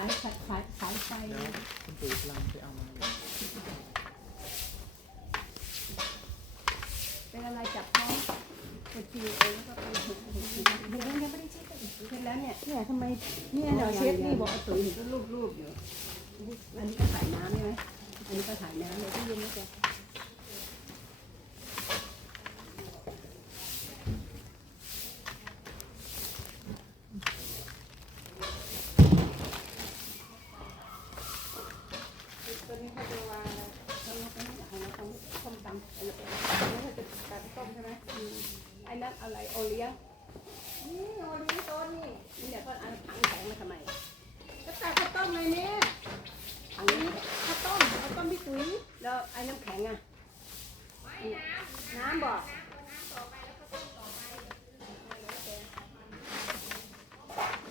ายสายสายสายไฟแล้วคุณปุ๋ยกำลังไปเอามาอยู่เป็นอะไรจับท้องกดทีเองแล้วก็ไปหุบหุบหุบหุบยังไม่ได้เช็ดเลยเช็ดแล้วเนี่ยเนี่ยทำไมเนี่ยเดี๋ยวเช็ดนี่บอกเอาตุ๋ยก็รูปรูปๆอยู่ อันนี้ก็ถ่ายน้ำใช่ไหมอันนี้ก็ถ่ายน้ำเลยที่ยืนนี่แกตัวนี้เขาจะวางอะ ไรเขาจะให้ของเราต้องต้มตำอะไรแบบนี้เขาจะการต้มใช่ไหมอืมไอ้นั่นอะไรโอเลี้ยงนี่โอเลี้ยงต้นนี่นี่เดี๋ยวก็เอาถังแข็งมาทำไมก็ใส่ข้าวต้มเลยเนี่ยถังนี้ข้าวต้มข้าวต้มพี่ตุ้ยแล้วไอ้น้ำแข็งอะน้ำบอก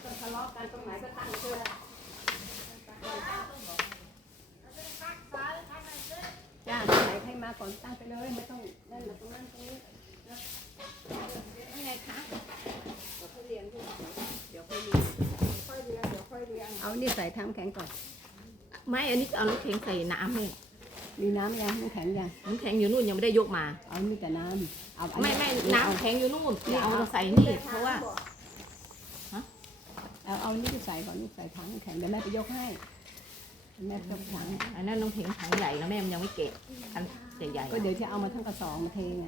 ต้องทะเลาะกันตรงไหนก็ตั้งเชื่อจ้าตรงไหนให้ มาก่อนตั้งไปเลยไม่ต้องนั่นหรอกตรงนั้นตรงนี้นะยังไงคะเดี๋ยวค่อยเรียงด้วยเดี๋ยวค่อยเรียงค่อยเรียงเดี๋ยวค่อยเรียงเอานี่ใส่ทั้งแข็งก่อนไม่อันนี้เอาน้ำแข็งใส่น้ำเลยมีน้ำยังน้ำแข็งยังน้ำแข็งอยู่นู่นยังไม่ได้ยกมา เอามีแต่น้ำเอาอันไม่นี้ไม่เอาน้ำแข็งอยู่นู่นอย่าเอามาใส่นี่เพราะว่าเอาเอานี่ไปใส่ก่อนนี่ใส่ถังแข็งเดี๋ยวแม่ไปยกให้ แม่ยกถังอันนั้นน้ำแข็งถังใหญ่แล้วแม่มันยังไม่เกะอันใหญ่ๆก็อะ เดี๋ยวจะเอามาทั้งกระสอบมาเทไง